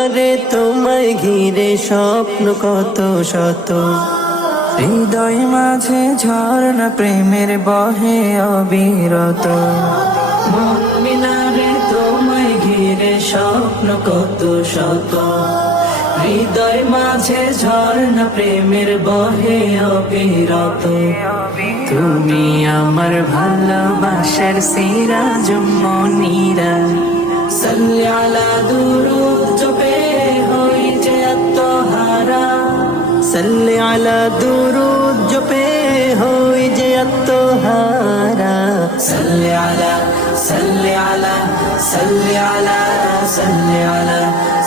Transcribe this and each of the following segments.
মিনারে তোমায় ঘিরে স্বপ্ন কত শত, হৃদয় মাঝে ঝর্ণা প্রেমের বহে অবিরত। মন মিনারে তোমায় ঘিরে স্বপ্ন কত শত, হৃদয় মাঝে ঝর্ণা প্রেমের বহে অবিরত। তুমি আমার ভালোবাসার সিরাজ মনিরা, সাল্লি আলা দুরূদ জপে হই যে আত্মহারা, সাল্লি আলা দুরূদ জপে হই যে আত্মহারা। সাল্লি আলা সাল্লি আলা সাল্লি আলা সাল্লি আলা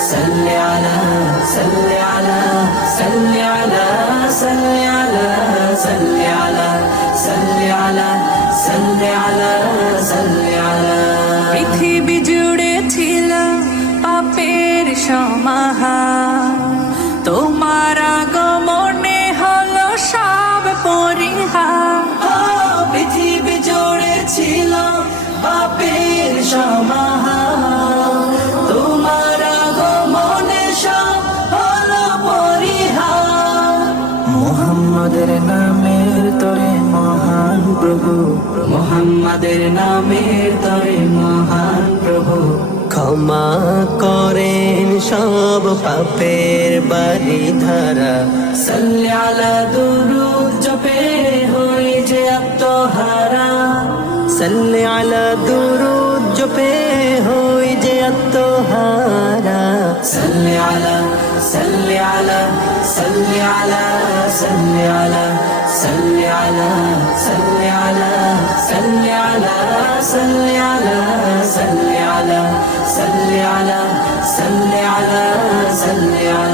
সাল্লি আলা সাল্লি আলা সাল্লি আলা সাল্লি আলা সাল্লি আলা সাল্লি আলা সাল্লি আলা সাল্লি আলা। পৃথিবী জুড়ে ছিল পাপের সমাহার, তোমার আগমনে হলো সব পরিহার। পৃথিবী জুড়ে ছিল পাপের সমাহার, তোমার আগমনে সব হলো পরিহার। মুহাম্মাদের নামের তরে মহান প্রভু, মুহাম্মাদের নামের তরে মহান প্রভু, ক্ষমা করেন সব পাপের বারিধারা। সাল্লি আলা দুরূদ জপে হই যে আত্মহারা, সাল্লি আলা দুরূদ জপে হই যে আত্মহারা। সাল্লি আলা সাল্লি আলা সাল্লি আলা সাল্লি আলা সাল্লি আলা সাল্লি আলা সাল্লি আলা সাল্লি আলা সাল্লি আলা সাল্লি আলা সাল্লি আলা সাল্লি আলা।